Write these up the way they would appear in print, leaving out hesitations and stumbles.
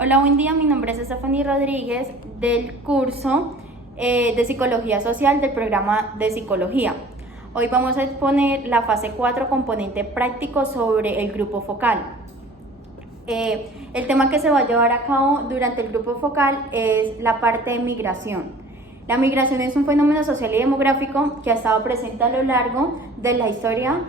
Hola, buen día. Mi nombre es Stephanie Rodríguez del curso de Psicología Social del programa de Psicología. Hoy vamos a exponer la fase 4, componente práctico sobre el grupo focal. El tema que se va a llevar a cabo durante el grupo focal es la parte de migración. La migración es un fenómeno social y demográfico que ha estado presente a lo largo de la historia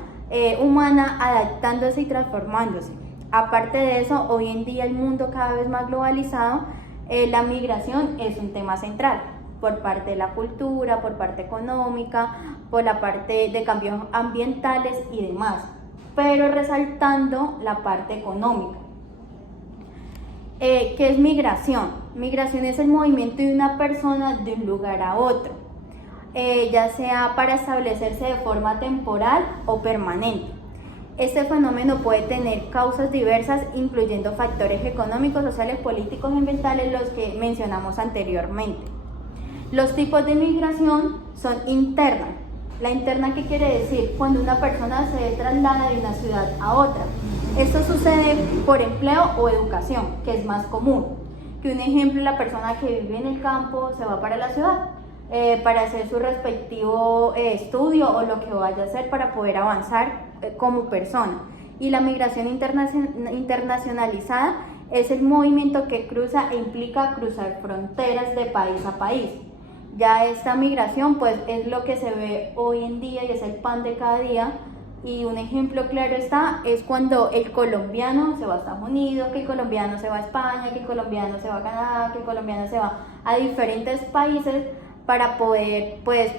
humana, adaptándose y transformándose. Aparte de eso, hoy en día el mundo cada vez más globalizado, la migración es un tema central por parte de la cultura, por parte económica, por la parte de cambios ambientales y demás, pero resaltando la parte económica. ¿Qué es migración? Migración es el movimiento de una persona de un lugar a otro, ya sea para establecerse de forma temporal o permanente. Este fenómeno puede tener causas diversas, incluyendo factores económicos, sociales, políticos y ambientales, los que mencionamos anteriormente. Los tipos de migración son interna. La interna, ¿qué quiere decir? Cuando una persona se traslada de una ciudad a otra. Esto sucede por empleo o educación, que es más común. Que un ejemplo, la persona que vive en el campo se va para la ciudad para hacer su respectivo estudio o lo que vaya a hacer para poder avanzar como persona. Y la migración internacionalizada es el movimiento que cruza e implica cruzar fronteras de país a país. Ya esta migración pues es lo que se ve hoy en día y es el pan de cada día. Y un ejemplo claro es cuando el colombiano se va a Estados Unidos, que el colombiano se va a España, que el colombiano se va a Canadá, que el colombiano se va a diferentes países para poder pues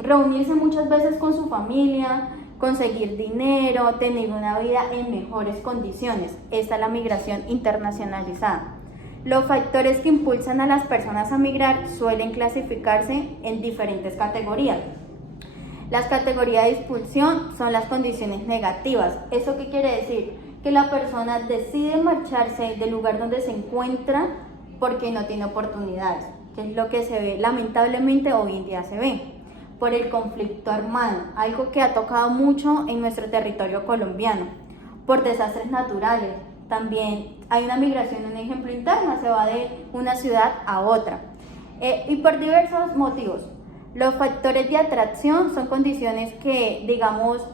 reunirse muchas veces con su familia, conseguir dinero, tener una vida en mejores condiciones. Esta es la migración internacionalizada. Los factores que impulsan a las personas a migrar suelen clasificarse en diferentes categorías. Las categorías de expulsión son las condiciones negativas. ¿Eso qué quiere decir? Que la persona decide marcharse del lugar donde se encuentra porque no tiene oportunidades, que es lo que se ve, lamentablemente hoy en día se ve, por el conflicto armado, algo que ha tocado mucho en nuestro territorio colombiano, por desastres naturales. También hay una migración, un ejemplo interna, se va de una ciudad a otra, y por diversos motivos. Los factores de atracción son condiciones que, digamos,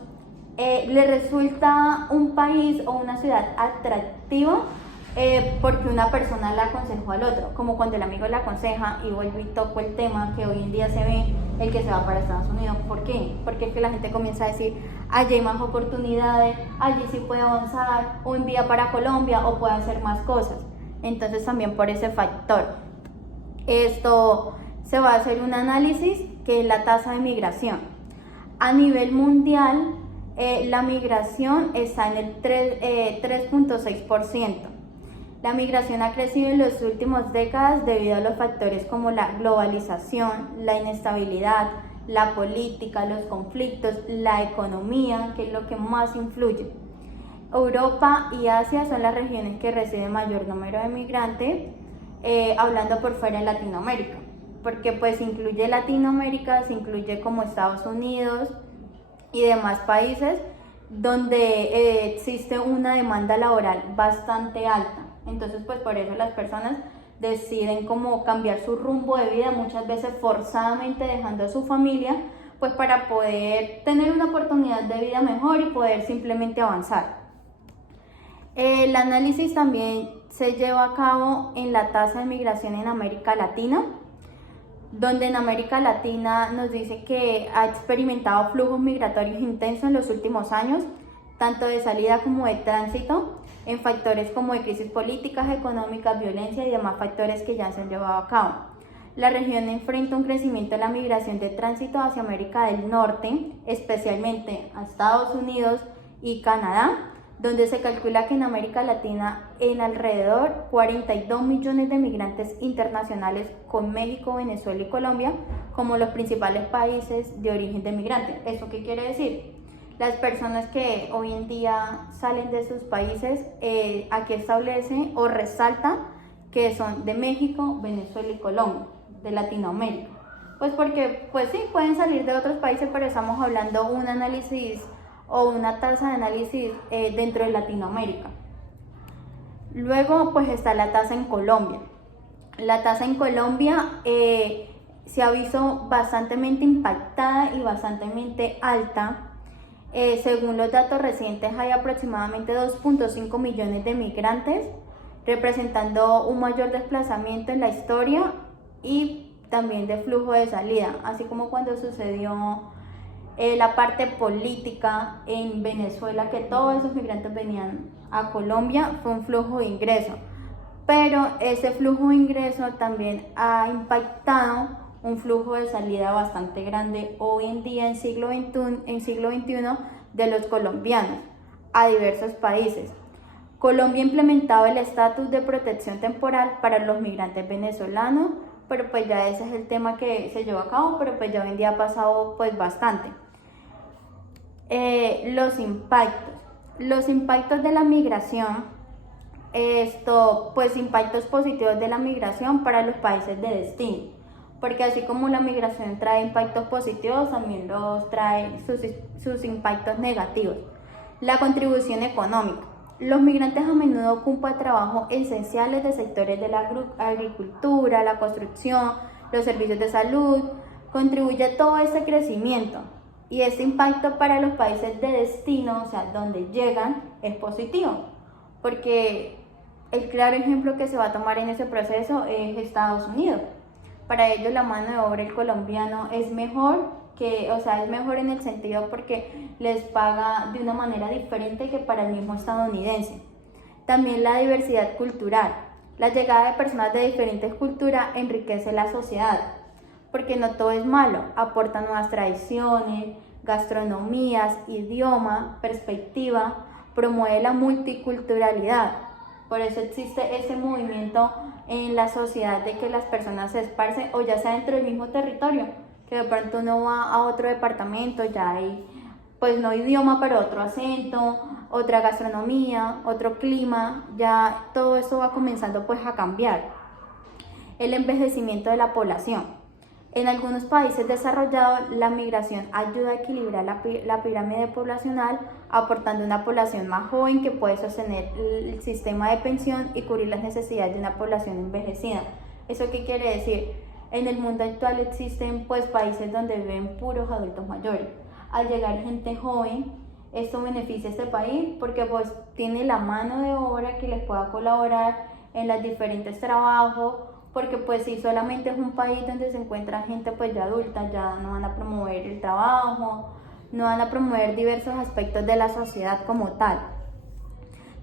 le resulta un país o una ciudad atractiva porque una persona la aconsejó al otro, como cuando el amigo le aconseja, y vuelvo y toco el tema que hoy en día se ve, el que se va para Estados Unidos. ¿Por qué? Porque es que la gente comienza a decir, allí hay más oportunidades, allí sí puede avanzar, o envía para Colombia, o puede hacer más cosas. Entonces también por ese factor. Esto se va a hacer un análisis que es la tasa de migración. A nivel mundial, la migración está en el 3.6%. La migración ha crecido en las últimas décadas debido a los factores como la globalización, la inestabilidad, la política, los conflictos, la economía, que es lo que más influye. Europa y Asia son las regiones que reciben mayor número de migrantes, hablando por fuera de Latinoamérica, porque pues incluye Latinoamérica, se incluye como Estados Unidos y demás países donde existe una demanda laboral bastante alta. Entonces pues por eso las personas deciden como cambiar su rumbo de vida, muchas veces forzadamente dejando a su familia, pues para poder tener una oportunidad de vida mejor y poder simplemente avanzar. El análisis también se lleva a cabo en la tasa de migración en América Latina, donde en América Latina nos dice que ha experimentado flujos migratorios intensos en los últimos años, tanto de salida como de tránsito, en factores como de crisis políticas, económicas, violencia y demás factores que ya se han llevado a cabo. La región enfrenta un crecimiento de la migración de tránsito hacia América del Norte, especialmente a Estados Unidos y Canadá, donde se calcula que en América Latina en alrededor 42 millones de migrantes internacionales, con México, Venezuela y Colombia como los principales países de origen de migrantes. ¿Eso qué quiere decir? Las personas que hoy en día salen de sus países, aquí establece o resalta que son de México, Venezuela y Colombia, de Latinoamérica. Pues porque, pues sí, pueden salir de otros países, pero estamos hablando de un análisis o una tasa de análisis dentro de Latinoamérica. Luego pues está la tasa en Colombia. La tasa en Colombia se ha visto bastante impactada y bastante alta. Según los datos recientes, hay aproximadamente 2.5 millones de migrantes, representando un mayor desplazamiento en la historia y también de flujo de salida, así como cuando sucedió la parte política en Venezuela, que todos esos migrantes venían a Colombia, fue un flujo de ingreso. Pero ese flujo de ingreso también ha impactado un flujo de salida bastante grande hoy en día en siglo XXI de los colombianos a diversos países. Colombia ha implementado el estatus de protección temporal para los migrantes venezolanos, pero pues ya ese es el tema que se llevó a cabo, pero pues ya hoy en día ha pasado pues bastante. Los impactos de la migración, pues impactos positivos de la migración para los países de destino, porque así como la migración trae impactos positivos, también los trae sus impactos negativos. La contribución económica. Los migrantes a menudo ocupan trabajos esenciales de sectores de la agricultura, la construcción, los servicios de salud. Contribuye a todo este crecimiento, y este impacto para los países de destino, o sea, donde llegan, es positivo, porque el claro ejemplo que se va a tomar en ese proceso es Estados Unidos. Para ellos la mano de obra el colombiano es mejor, es mejor en el sentido porque les paga de una manera diferente que para el mismo estadounidense. También la diversidad cultural. La llegada de personas de diferentes culturas enriquece la sociedad, porque no todo es malo, aporta nuevas tradiciones, gastronomías, idioma, perspectiva, promueve la multiculturalidad. Por eso existe ese movimiento en la sociedad de que las personas se esparcen, o ya sea dentro del mismo territorio, que de pronto uno va a otro departamento, ya hay, pues no idioma, pero otro acento, otra gastronomía, otro clima, ya todo eso va comenzando pues a cambiar. El envejecimiento de la población. En algunos países desarrollados, la migración ayuda a equilibrar la pirámide poblacional, aportando una población más joven que puede sostener el sistema de pensión y cubrir las necesidades de una población envejecida. ¿Eso qué quiere decir? En el mundo actual existen pues países donde viven puros adultos mayores. Al llegar gente joven, esto beneficia a este país porque pues tiene la mano de obra que les pueda colaborar en los diferentes trabajos, porque pues si solamente es un país donde se encuentra gente pues ya adulta, ya no van a promover el trabajo, no van a promover diversos aspectos de la sociedad como tal.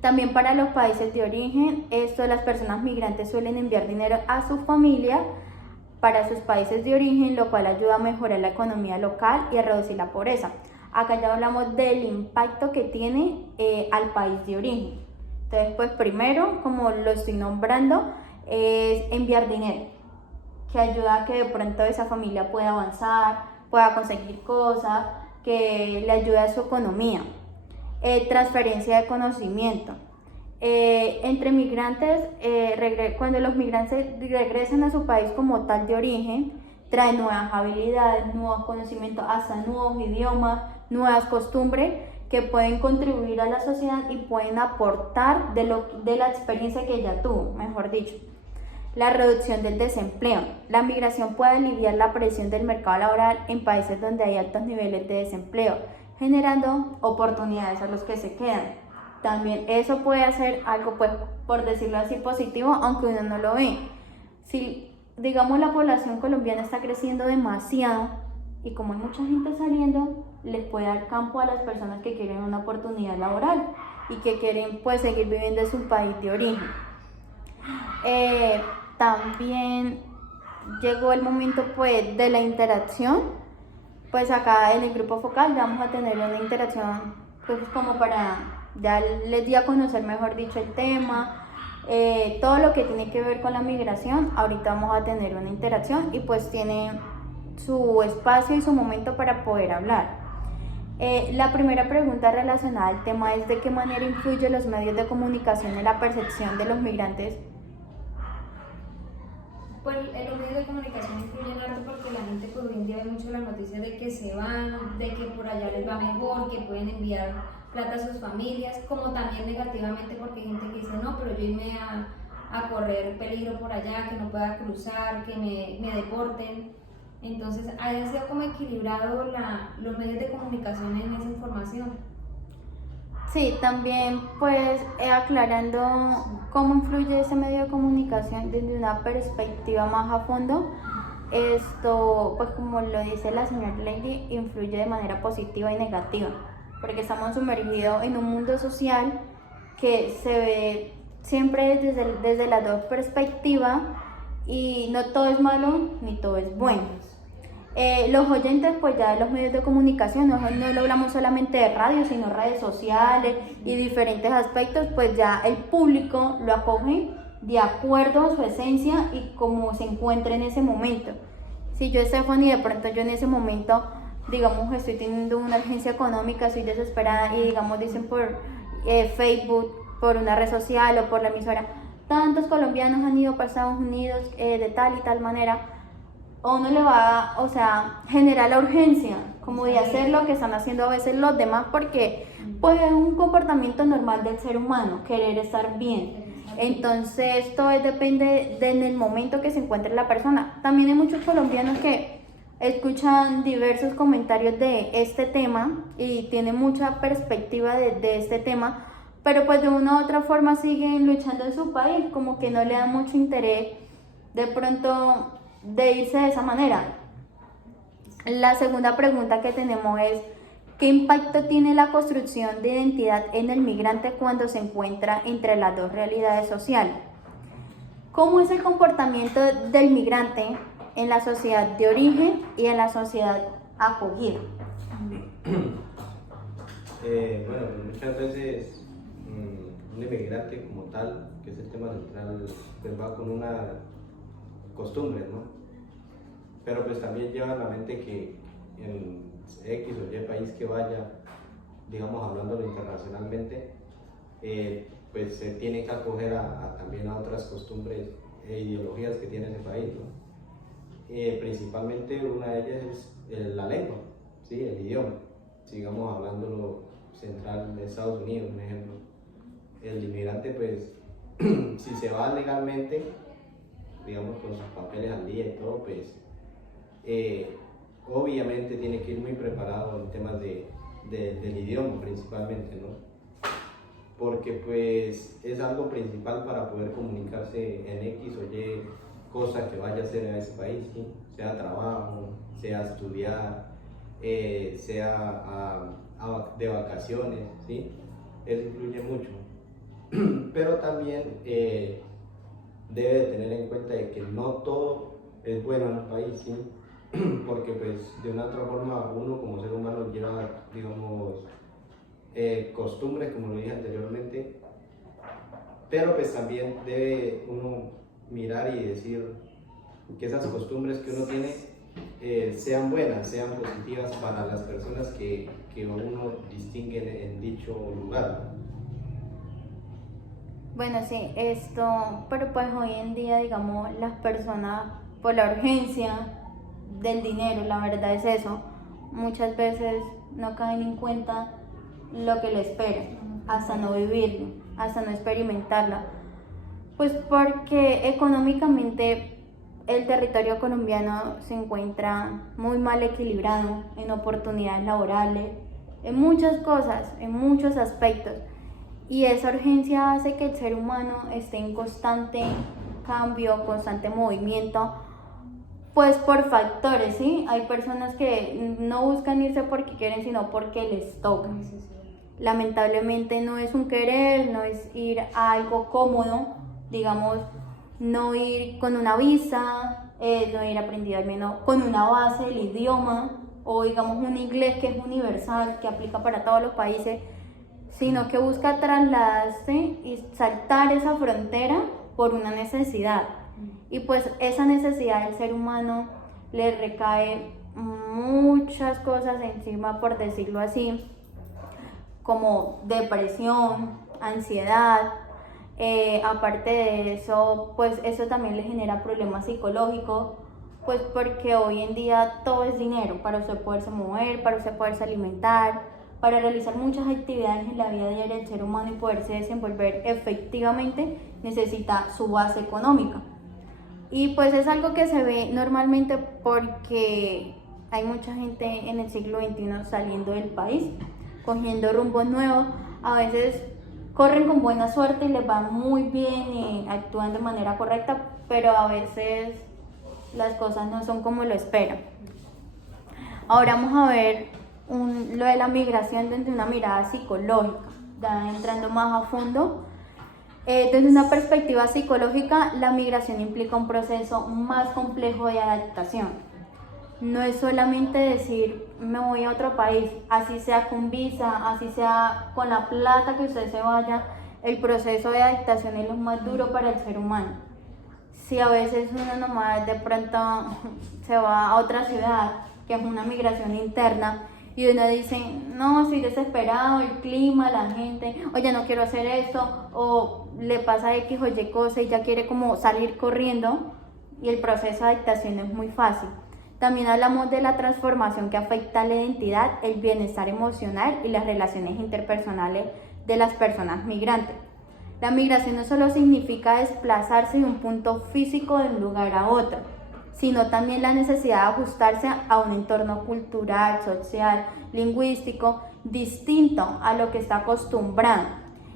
También para los países de origen, las personas migrantes suelen enviar dinero a su familia para sus países de origen, lo cual ayuda a mejorar la economía local y a reducir la pobreza. Acá ya hablamos del impacto que tiene al país de origen. Entonces, pues primero, como lo estoy nombrando, es enviar dinero, que ayuda a que de pronto esa familia pueda avanzar, pueda conseguir cosas, que le ayude a su economía. Transferencia de conocimiento. Entre migrantes, cuando los migrantes regresan a su país como tal de origen, traen nuevas habilidades, nuevos conocimientos, hasta nuevos idiomas, nuevas costumbres que pueden contribuir a la sociedad y pueden aportar de la experiencia que ella tuvo, mejor dicho. La reducción del desempleo. La migración puede aliviar la presión del mercado laboral en países donde hay altos niveles de desempleo, generando oportunidades a los que se quedan. También eso puede hacer algo, pues, por decirlo así, positivo, aunque uno no lo ve. Si, digamos, la población colombiana está creciendo demasiado y como hay mucha gente saliendo, les puede dar campo a las personas que quieren una oportunidad laboral y que quieren, pues, seguir viviendo en su país de origen. También llegó el momento pues de la interacción. Pues acá en el grupo focal ya vamos a tener una interacción pues como para ya les di a conocer, mejor dicho, el tema, todo lo que tiene que ver con la migración. Ahorita vamos a tener una interacción y pues tiene su espacio y su momento para poder hablar. La primera pregunta relacionada al tema es: ¿de qué manera influyen los medios de comunicación en la percepción de los migrantes? Pues en los medios de comunicación influyen harto porque la gente hoy en día ve mucho las noticias de que se van, de que por allá les va mejor, que pueden enviar plata a sus familias, como también negativamente porque hay gente que dice, no, pero yo irme a correr peligro por allá, que no pueda cruzar, que me deporten. Entonces, ha sido como equilibrado los medios de comunicación en esa información. Sí, también pues aclarando cómo influye ese medio de comunicación desde una perspectiva más a fondo, esto pues como lo dice la señora Lady, influye de manera positiva y negativa, porque estamos sumergidos en un mundo social que se ve siempre desde las dos perspectivas y no todo es malo ni todo es bueno. Los oyentes pues ya de los medios de comunicación, no lo hablamos solamente de radio, sino redes sociales y diferentes aspectos, pues ya el público lo acoge de acuerdo a su esencia y cómo se encuentra en ese momento. Si yo, Stephanie, de pronto yo en ese momento, digamos, estoy teniendo una urgencia económica, estoy desesperada y digamos dicen por Facebook, por una red social o por la emisora, tantos colombianos han ido para Estados Unidos de tal y tal manera, a uno le va a, o sea, generar la urgencia como de hacer lo que están haciendo a veces los demás, porque pues es un comportamiento normal del ser humano, querer estar bien. Entonces todo depende del momento que se encuentre la persona. También hay muchos colombianos que escuchan diversos comentarios de este tema y tienen mucha perspectiva de este tema, pero pues de una u otra forma siguen luchando en su país, como que no le dan mucho interés de pronto de irse de esa manera. La segunda pregunta que tenemos es: ¿qué impacto tiene la construcción de identidad en el migrante cuando se encuentra entre las dos realidades sociales? ¿Cómo es el comportamiento del migrante en la sociedad de origen y en la sociedad acogida? Bueno, muchas veces un inmigrante como tal, que es el tema central, pues va con una costumbre, ¿no? Pero pues también lleva en la mente que en X o Y país que vaya, digamos hablándolo internacionalmente, pues se tiene que acoger también a otras costumbres e ideologías que tiene ese país, ¿no? Principalmente una de ellas es la lengua, ¿sí? El idioma. Sigamos hablándolo central de Estados Unidos, un ejemplo. El inmigrante, pues, si se va legalmente, digamos con sus papeles al día y todo, pues obviamente tiene que ir muy preparado en temas del idioma principalmente, ¿no? Porque pues es algo principal para poder comunicarse en X o Y cosa que vaya a hacer a ese país, ¿sí? Sea trabajo, sea estudiar, sea de vacaciones, ¿sí? Eso influye mucho. Pero también debe tener en cuenta de que no todo es bueno en el país, ¿sí? Porque pues de una otra forma uno como ser humano lleva, digamos, costumbres, como lo dije anteriormente, pero pues también debe uno mirar y decir que esas costumbres que uno tiene sean buenas, sean positivas para las personas que uno distingue en dicho lugar. Bueno, sí, pero pues hoy en día, digamos, las personas, por la urgencia del dinero, la verdad es eso, muchas veces no caen en cuenta lo que le espera, hasta no vivirlo, hasta no experimentarlo. Pues porque económicamente el territorio colombiano se encuentra muy mal equilibrado en oportunidades laborales, en muchas cosas, en muchos aspectos. Y esa urgencia hace que el ser humano esté en constante cambio, constante movimiento, pues por factores, ¿sí? Hay personas que no buscan irse porque quieren, sino porque les toca. Lamentablemente no es un querer, no es ir a algo cómodo, digamos, no ir con una visa, no ir aprendido al menos con una base del idioma, o digamos un inglés que es universal, que aplica para todos los países, sino que busca trasladarse y saltar esa frontera por una necesidad. Y pues esa necesidad del ser humano le recae muchas cosas encima, por decirlo así, como depresión, ansiedad. Aparte de eso, pues eso también le genera problemas psicológicos, pues porque hoy en día todo es dinero, para usted poderse mover, para usted poderse alimentar, para realizar muchas actividades en la vida diaria del ser humano y poderse desenvolver efectivamente, necesita su base económica. Y pues es algo que se ve normalmente porque hay mucha gente en el siglo XXI saliendo del país, cogiendo rumbos nuevos. A veces corren con buena suerte y les va muy bien y actúan de manera correcta, pero a veces las cosas no son como lo esperan. Ahora vamos a ver lo de la migración desde una mirada psicológica, ya entrando más a fondo. Desde una perspectiva psicológica, la migración implica un proceso más complejo de adaptación. No es solamente decir me voy a otro país, así sea con visa, así sea con la plata que usted se vaya, el proceso de adaptación es lo más duro para el ser humano. Si a veces uno nomás de pronto se va a otra ciudad, que es una migración interna, y uno dice, no, estoy desesperado, el clima, la gente, o ya no quiero hacer esto, o le pasa X o Y cosa y ya quiere como salir corriendo, y el proceso de adaptación es muy fácil. También hablamos de la transformación que afecta a la identidad, el bienestar emocional y las relaciones interpersonales de las personas migrantes. La migración no solo significa desplazarse de un punto físico de un lugar a otro, sino también la necesidad de ajustarse a un entorno cultural, social, lingüístico, distinto a lo que está acostumbrado.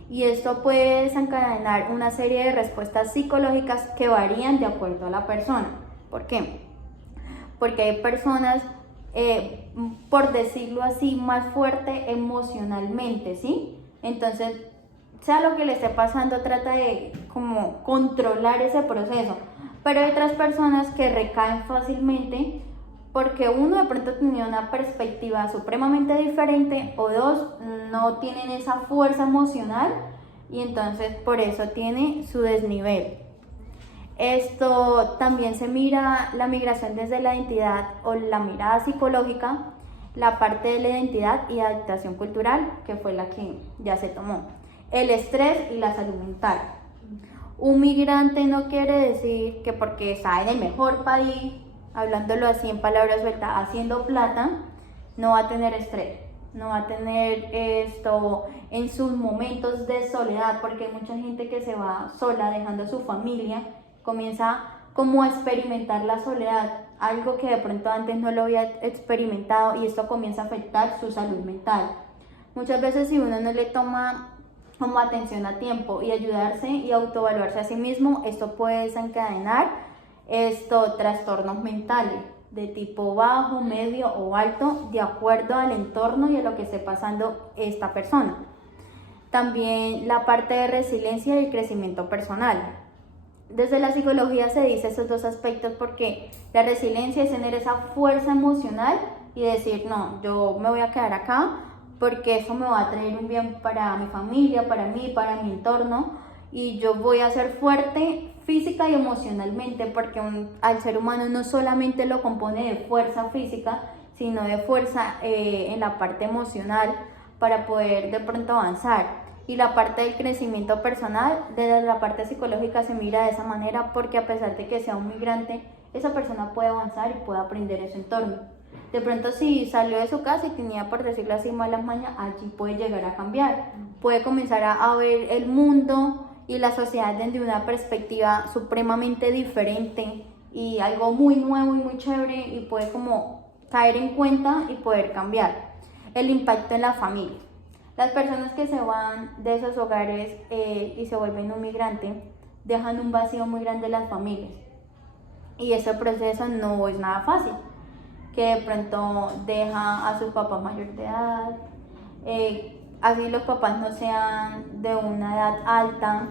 Y esto puede desencadenar una serie de respuestas psicológicas que varían de acuerdo a la persona. ¿Por qué? Porque hay personas, por decirlo así, más fuerte emocionalmente, ¿sí? Entonces, sea lo que le esté pasando, trata de como controlar ese proceso. Pero hay otras personas que recaen fácilmente porque uno de pronto tenía una perspectiva supremamente diferente o dos, no tienen esa fuerza emocional y entonces por eso tiene su desnivel. Esto también se mira la migración desde la identidad o la mirada psicológica, la parte de la identidad y adaptación cultural, que fue la que ya se tomó, el estrés y la salud mental. Un migrante no quiere decir que porque está en el mejor país, hablándolo así en palabras sueltas, haciendo plata, no va a tener estrés, no va a tener esto en sus momentos de soledad, porque hay mucha gente que se va sola dejando a su familia, comienza como a experimentar la soledad, algo que de pronto antes no lo había experimentado y esto comienza a afectar su salud mental. Muchas veces si uno no le toma como atención a tiempo y ayudarse y autoevaluarse a sí mismo, esto puede desencadenar trastornos mentales de tipo bajo, medio o alto, de acuerdo al entorno y a lo que esté pasando esta persona. También la parte de resiliencia y el crecimiento personal. Desde la psicología se dice estos dos aspectos porque la resiliencia es tener esa fuerza emocional y decir, no, yo me voy a quedar acá porque eso me va a traer un bien para mi familia, para mí, para mi entorno y yo voy a ser fuerte física y emocionalmente porque al ser humano no solamente lo compone de fuerza física, sino de fuerza en la parte emocional para poder de pronto avanzar. Y la parte del crecimiento personal, desde la parte psicológica se mira de esa manera porque a pesar de que sea un migrante, esa persona puede avanzar y puede aprender en su entorno. De pronto si salió de su casa y tenía, por decirlo así, malas mañas, allí puede llegar a cambiar. Puede comenzar a ver el mundo y la sociedad desde una perspectiva supremamente diferente y algo muy nuevo y muy chévere y puede como caer en cuenta y poder cambiar. El impacto en la familia. Las personas que se van de esos hogares y se vuelven un migrante dejan un vacío muy grande en las familias y ese proceso no es nada fácil, que de pronto deja a sus papás mayor de edad, así los papás no sean de una edad alta,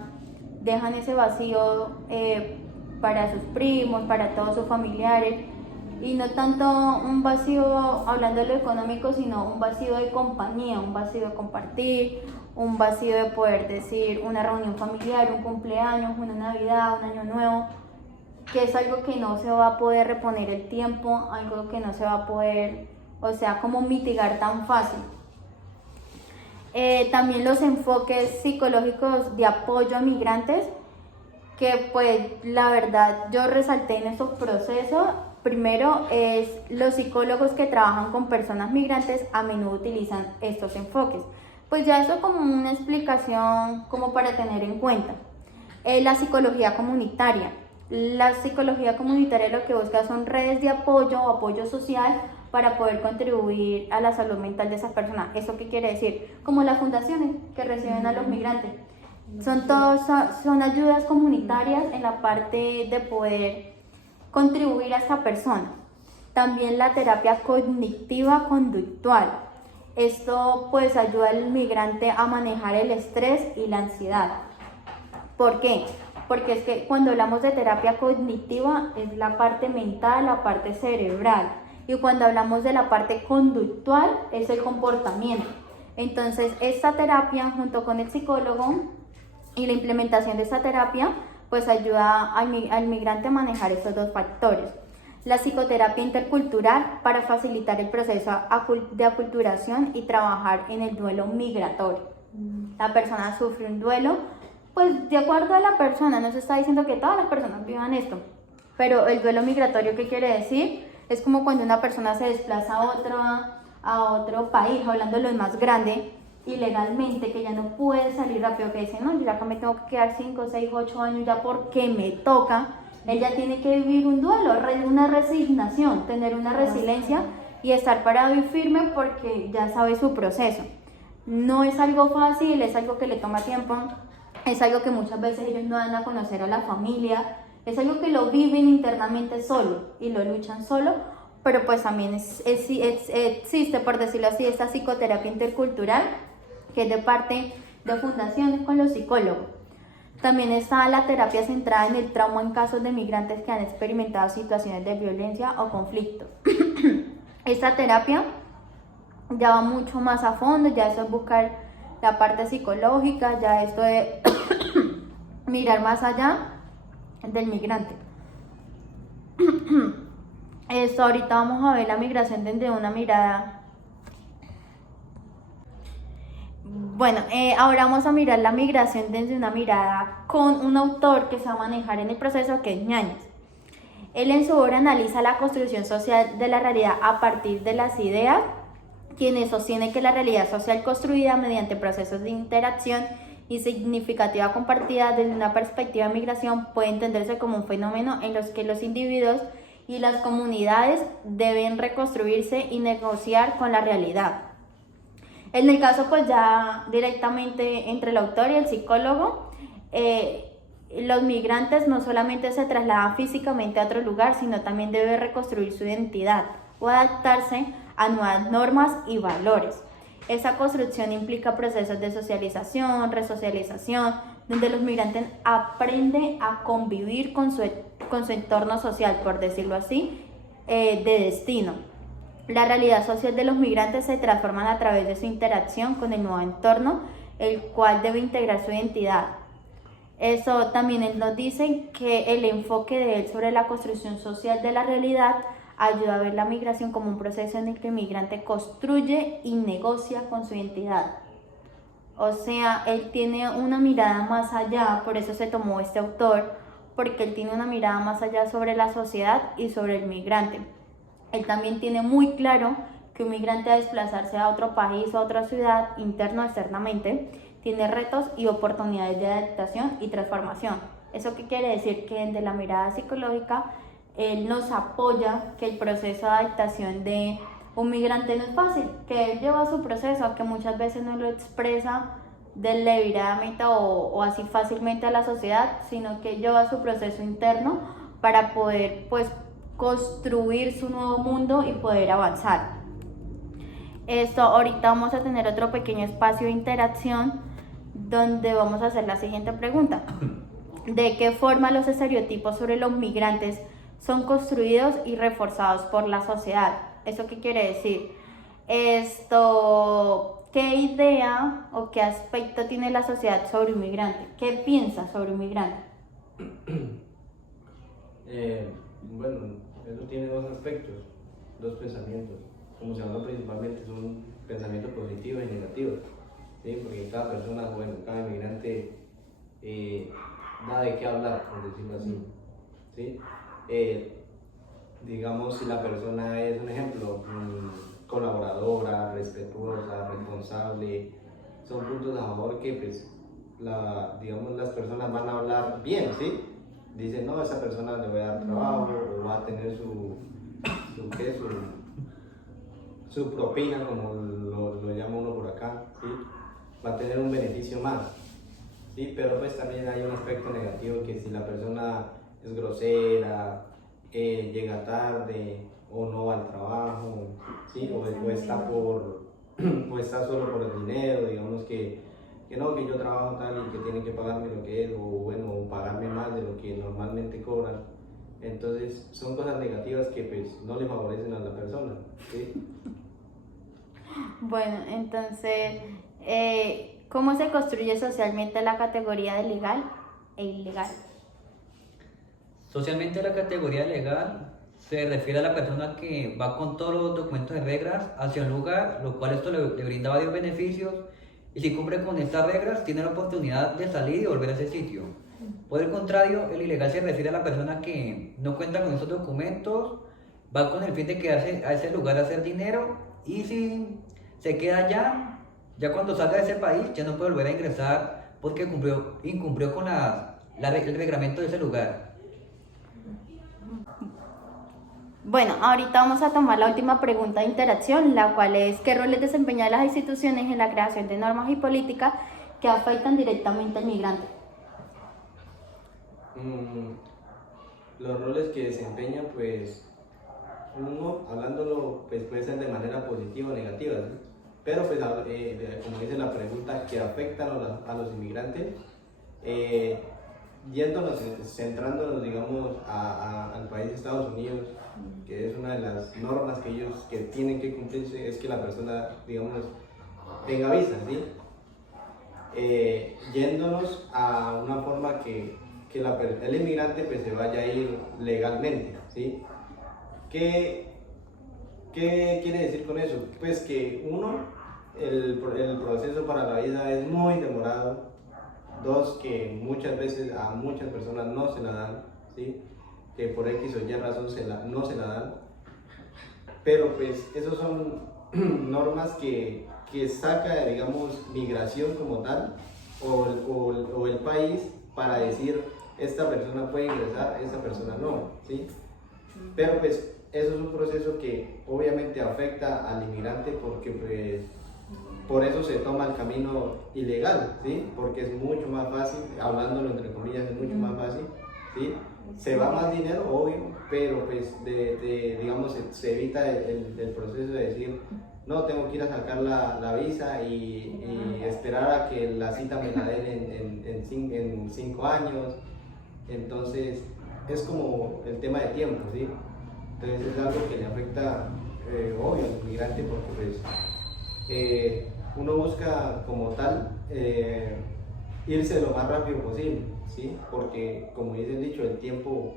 dejan ese vacío para sus primos, para todos sus familiares. Y no tanto un vacío hablando de lo económico, sino un vacío de compañía, un vacío de compartir, un vacío de poder decir una reunión familiar, un cumpleaños, una Navidad, un Año Nuevo, que es algo que no se va a poder reponer el tiempo, algo que no se va a poder, como mitigar tan fácil. También los enfoques psicológicos de apoyo a migrantes, que pues la verdad yo resalté en estos procesos Primero es los psicólogos que trabajan con personas migrantes a menudo utilizan estos enfoques. Pues ya eso como una explicación como para tener en cuenta. La psicología comunitaria. La psicología comunitaria lo que busca son redes de apoyo o apoyo social para poder contribuir a la salud mental de esas personas. ¿Eso qué quiere decir? Como las fundaciones que reciben a los migrantes. Son ayudas comunitarias en la parte de poder contribuir a esta persona. También la terapia cognitiva conductual. Esto pues ayuda al migrante a manejar el estrés y la ansiedad. ¿Por qué? Porque es que cuando hablamos de terapia cognitiva es la parte mental, la parte cerebral. Y cuando hablamos de la parte conductual es el comportamiento. Entonces esta terapia junto con el psicólogo y la implementación de esta terapia pues ayuda al migrante a manejar estos dos factores. La psicoterapia intercultural para facilitar el proceso de aculturación y trabajar en el duelo migratorio. La persona sufre un duelo, pues de acuerdo a la persona, no se está diciendo que todas las personas vivan esto, pero el duelo migratorio, ¿qué quiere decir? Es como cuando una persona se desplaza a otro país, hablando de lo más grande, ilegalmente, que ya no puede salir rápido, que dice, no, yo acá me tengo que quedar 5, 6, 8 años ya porque me toca. Ella tiene que vivir un duelo, una resignación, tener una resiliencia y estar parado y firme porque ya sabe su proceso. No es algo fácil, es algo que le toma tiempo, es algo que muchas veces ellos no dan a conocer a la familia, es algo que lo viven internamente solo y lo luchan solo, pero pues también existe, por decirlo así, esta psicoterapia intercultural, que es de parte de fundaciones con los psicólogos. También está la terapia centrada en el trauma en casos de migrantes que han experimentado situaciones de violencia o conflicto. Esta terapia ya va mucho más a fondo, ya eso es buscar la parte psicológica, ya esto es mirar más allá del migrante. Esto ahorita vamos a ver la migración desde una mirada. Bueno, ahora vamos a mirar la migración desde una mirada con un autor que se va a manejar en el proceso, que es Ñañez. Él en su obra analiza la construcción social de la realidad a partir de las ideas, quienes sostienen que la realidad social construida mediante procesos de interacción y significativa compartida desde una perspectiva de migración puede entenderse como un fenómeno en los que los individuos y las comunidades deben reconstruirse y negociar con la realidad. En el caso pues ya directamente entre el autor y el psicólogo, los migrantes no solamente se trasladan físicamente a otro lugar, sino también deben reconstruir su identidad o adaptarse a nuevas normas y valores. Esa construcción implica procesos de socialización, resocialización, donde los migrantes aprenden a convivir con su entorno social, por decirlo así, de destino. La realidad social de los migrantes se transforma a través de su interacción con el nuevo entorno, el cual debe integrar su identidad. Eso también él nos dice que el enfoque de él sobre la construcción social de la realidad ayuda a ver la migración como un proceso en el que el migrante construye y negocia con su identidad. O sea, él tiene una mirada más allá, por eso se tomó este autor, porque él tiene una mirada más allá sobre la sociedad y sobre el migrante. Él también tiene muy claro que un migrante a desplazarse a otro país o a otra ciudad, interno o externamente, tiene retos y oportunidades de adaptación y transformación. ¿Eso qué quiere decir? Que desde la mirada psicológica, él nos apoya que el proceso de adaptación de un migrante no es fácil, que él lleva su proceso, que muchas veces no lo expresa deliberadamente o así fácilmente a la sociedad, sino que lleva su proceso interno para poder pues construir su nuevo mundo y poder avanzar. Esto ahorita vamos a tener otro pequeño espacio de interacción donde vamos a hacer la siguiente pregunta: ¿de qué forma los estereotipos sobre los migrantes son construidos y reforzados por la sociedad? ¿Eso qué quiere decir? ¿Qué idea o qué aspecto tiene la sociedad sobre un migrante? ¿Qué piensa sobre un migrante? Bueno, eso tiene dos aspectos, dos pensamientos. Como se habla principalmente son pensamientos positivos y negativos, ¿sí? Porque cada persona, bueno, cada migrante da de qué hablar, por decirlo así, ¿sí? digamos, si la persona es, un ejemplo, colaboradora, respetuosa, responsable, son puntos a favor que, pues, digamos, las personas van a hablar bien, ¿sí? Dicen, no, esa persona le voy a dar trabajo o va a tener ¿qué? Su propina, como lo llama uno por acá, ¿sí? Va a tener un beneficio más, ¿sí? Pero pues también hay un aspecto negativo, que si la persona es grosera, llega tarde o no va al trabajo, ¿sí? O está o está solo por el dinero, digamos que no, que yo trabajo tal y que tienen que pagarme lo que es, o bueno, o pagarme más de lo que normalmente cobran. Entonces son cosas negativas que pues no le favorecen a la persona, ¿sí? Bueno, entonces, ¿cómo se construye socialmente la categoría de legal e ilegal? Socialmente la categoría legal se refiere a la persona que va con todos los documentos de reglas hacia un lugar, lo cual esto le brinda varios beneficios, y si cumple con estas reglas tiene la oportunidad de salir y volver a ese sitio. Por el contrario, el ilegal se refiere a la persona que no cuenta con estos documentos, va con el fin de quedarse a ese lugar a hacer dinero, y si se queda ya cuando salga de ese país ya no puede volver a ingresar porque incumplió con el reglamento de ese lugar. Bueno, ahorita vamos a tomar la última pregunta de interacción, la cual es: ¿qué roles desempeñan las instituciones en la creación de normas y políticas que afectan directamente al migrante? Los roles que desempeñan, pues, uno, hablándolo, pues puede ser de manera positiva o negativa, ¿sí? Pero pues, como dice la pregunta, que afectan a los inmigrantes, centrándonos, digamos, al país de Estados Unidos, que es una de las normas que ellos que tienen que cumplirse, es que la persona, digamos, tenga visa, ¿sí? Yéndonos a una forma que el inmigrante pues se vaya a ir legalmente, ¿sí? ¿Qué quiere decir con eso? Pues que uno, el proceso para la visa es muy demorado. Dos, que muchas veces a muchas personas no se la dan, ¿sí? Que por X o Y razón no se la dan. Pero pues esos son normas que saca, digamos, migración como tal, o el país, para decir, esta persona puede ingresar, esta persona no, ¿sí? Pero pues eso es un proceso que obviamente afecta al inmigrante, porque pues por eso se toma el camino ilegal, ¿sí? Porque es mucho más fácil, hablándolo entre comillas, es mucho más fácil, ¿sí? Se va más dinero, obvio, pero pues digamos, se evita el proceso de decir, no, tengo que ir a sacar la visa y esperar a que la cita me la den en 5 años. Entonces es como el tema de tiempo, ¿sí? Entonces es algo que le afecta, obvio, al migrante, porque pues uno busca como tal irse lo más rápido posible, ¿sí? Porque, como dice el dicho, el tiempo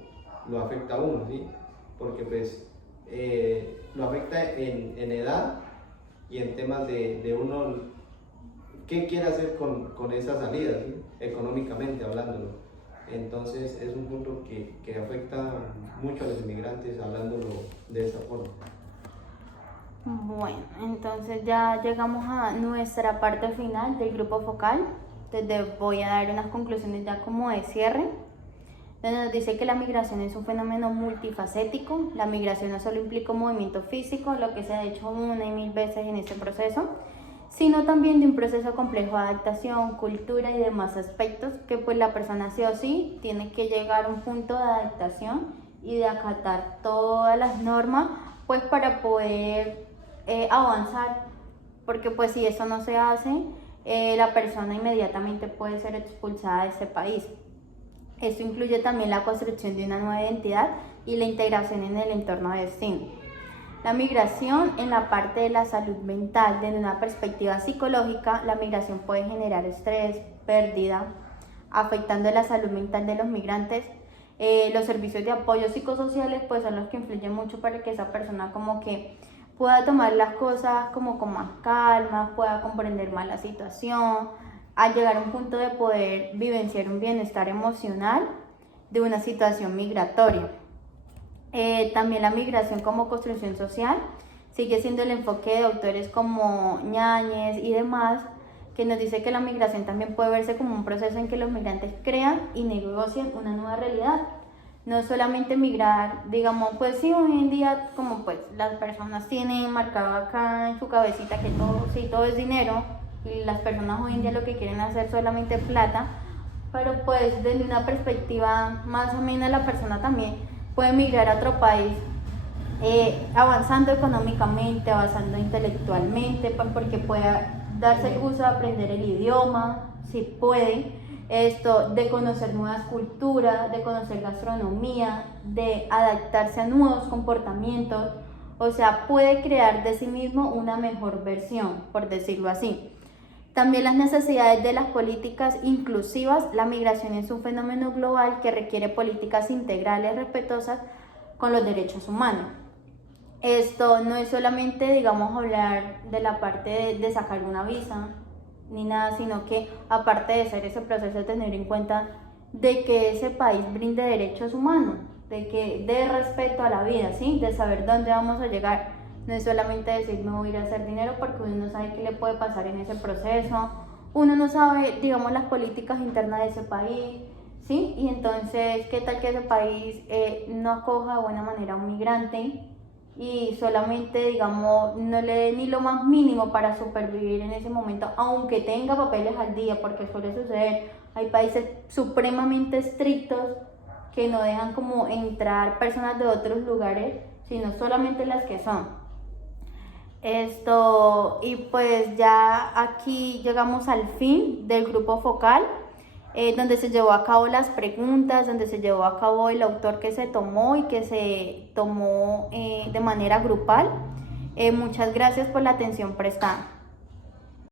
lo afecta a uno, ¿sí? Porque pues lo afecta en edad y en temas de uno, qué quiere hacer con esa salida, ¿sí? Económicamente hablándolo. Entonces es un punto que afecta mucho a los inmigrantes, hablándolo de esa forma. Bueno, entonces ya llegamos a nuestra parte final del grupo focal. Entonces voy a dar unas conclusiones ya como de cierre. Entonces nos dice que la migración es un fenómeno multifacético. La migración no solo implica un movimiento físico, lo que se ha hecho una y mil veces en este proceso, sino también de un proceso complejo de adaptación, cultura y demás aspectos que pues la persona sí o sí tiene que llegar a un punto de adaptación y de acatar todas las normas pues para poder avanzar, porque pues si eso no se hace, la persona inmediatamente puede ser expulsada de este país. Esto incluye también la construcción de una nueva identidad y la integración en el entorno de destino. La migración en la parte de la salud mental, desde una perspectiva psicológica, la migración puede generar estrés, pérdida, afectando la salud mental de los migrantes. Los servicios de apoyo psicosociales pues son los que influyen mucho para que esa persona como que pueda tomar las cosas como con más calma, pueda comprender más la situación, al llegar a un punto de poder vivenciar un bienestar emocional de una situación migratoria. También la migración como construcción social sigue siendo el enfoque de autores como Ñáñez y demás, que nos dice que la migración también puede verse como un proceso en que los migrantes crean y negocian una nueva realidad. No solamente migrar, digamos, pues sí, hoy en día como pues las personas tienen marcado acá en su cabecita que todo, sí, todo es dinero, y las personas hoy en día lo que quieren hacer es solamente plata, pero pues desde una perspectiva más amena la persona también puede migrar a otro país, avanzando económicamente, avanzando intelectualmente, pues porque puede darse el gusto de aprender el idioma, si puede, de conocer nuevas culturas, de conocer gastronomía, de adaptarse a nuevos comportamientos, o sea, puede crear de sí mismo una mejor versión, por decirlo así. También las necesidades de las políticas inclusivas. La migración es un fenómeno global que requiere políticas integrales respetuosas con los derechos humanos. Esto no es solamente, digamos, hablar de la parte de sacar una visa ni nada, sino que aparte de ser ese proceso, tener en cuenta de que ese país brinde derechos humanos, de que dé respeto a la vida, ¿sí? De saber dónde vamos a llegar. No es solamente decir me voy a ir a hacer dinero, porque uno no sabe qué le puede pasar en ese proceso, uno no sabe, digamos, las políticas internas de ese país, ¿sí? Y entonces, ¿qué tal que ese país no acoja de buena manera a un migrante y solamente, digamos, no le dé ni lo más mínimo para supervivir en ese momento, aunque tenga papeles al día, porque suele suceder? Hay países supremamente estrictos que no dejan como entrar personas de otros lugares, sino solamente las que son. Y pues ya aquí llegamos al fin del grupo focal, donde se llevó a cabo las preguntas, donde se llevó a cabo el autor que se tomó y que se tomó de manera grupal. Muchas gracias por la atención prestada.